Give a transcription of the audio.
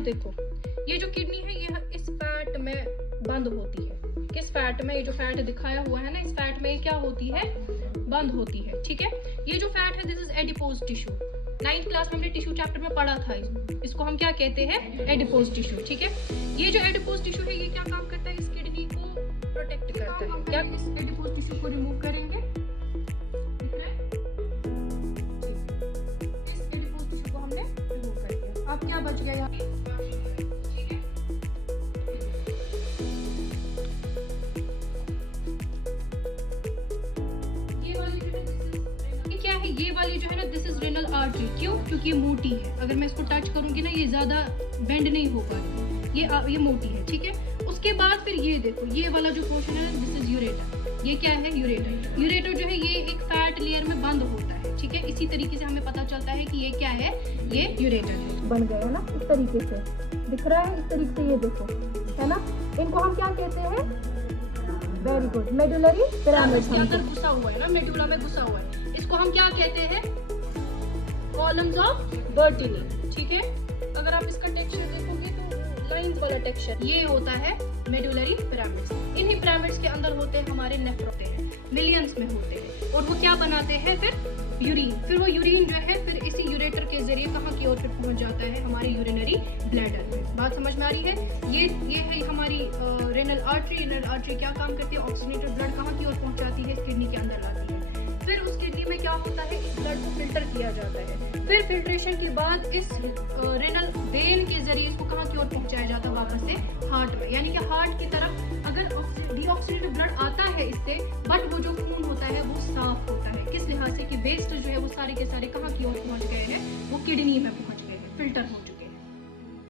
अब देखो, ये जो किडनी है ये इस फैट में बंद होती है। किस फैट में? ये जो फैट दिखाया हुआ है ना, इस फैट में क्या होती है? बंद होती है। ठीक है, ये जो फैट है this is adipose tissue. 9th class में हमने टिश्यू चैप्टर में पढ़ा था, इसको हम क्या कहते हैं? Adipose tissue. ठीक है, ये जो एडिपोज टिश्यू है ये क्या काम करता है? इस किडनी को प्रोटेक्ट करता है। क्या इस एडिपोज टिश्यू को रिमूव करेंगे? इस एडिपोज टिश्यू को हमने रिमूव कर दिया। अब क्या बच गया यहाँ? ये वाली जो है ना दिस इज रेनल आर्टरी। क्यों? क्योंकि ये मोटी है। अगर मैं इसको टच करूंगी ना ये ज्यादा बेंड नहीं हो पाएगी, ये मोटी है। ठीक है, उसके बाद फिर ये देखो, ये वाला जो पोर्शन है ना दिस इज यूरेटर। ये क्या है? यूरेटर। यूरेटर जो है ये एक फैट लेयर में बंद होता है। ठीक है, इसी तरीके से हमें पता चलता है कि ये क्या है? ये यूरेटर है। बन गया है ना, इस तरीके से दिख रहा है, इस तरीके से ये देखो, है ना। इनको हम क्या कहते हैं? Very good, medullary pyramid. अंदर घुसा हुआ है ना, मेडुला में घुसा हुआ है, इसको हम क्या कहते हैं? Columns of Bertini. ठीक है, अगर आप इसका टेक्सचर देखोगे तो लाइंस वाला टेक्सचर ये होता है मेडुलरी पिरामिड्स। इन्हीं पिरामिड्स के अंदर होते हैं हमारे नेफ्रोन, मिलियंस में होते हैं, और वो क्या बनाते हैं? फिर यूरिन। फिर वो यूरिन जो है फिर इसी यूरेटर के जरिए कहाँ की ओर फिर पहुंच जाता है? हमारे यूरिनरी ब्लैडर में। बात समझ में आ रही है? ये है हमारी रेनल आर्टरी। रेनल आर्टरी क्या काम करती है? ऑक्सीजनेटेड ब्लड कहाँ की ओर पहुंचाती है? इस किडनी के अंदर लाती है। फिर उस किडनी में क्या होता है? इस ब्लड को फिल्टर किया जाता है। फिर फिल्ट्रेशन के बाद इस रेनल वेन के जरिए इसको कहाँ की ओर पहुंचाया जाता है? वापस से हार्ट में। यानी कि हार्ट की तरफ अगर डीऑक्सीडेटेड ब्लड आता है इससे, बट वो जो खून होता है वो साफ होता है। किस लिहाज से? कि वेस्ट जो है वो सारे के सारे कहाँ की ओर पहुंच गए हैं? वो किडनी में पहुंच गए हैं, फिल्टर हो चुके हैं।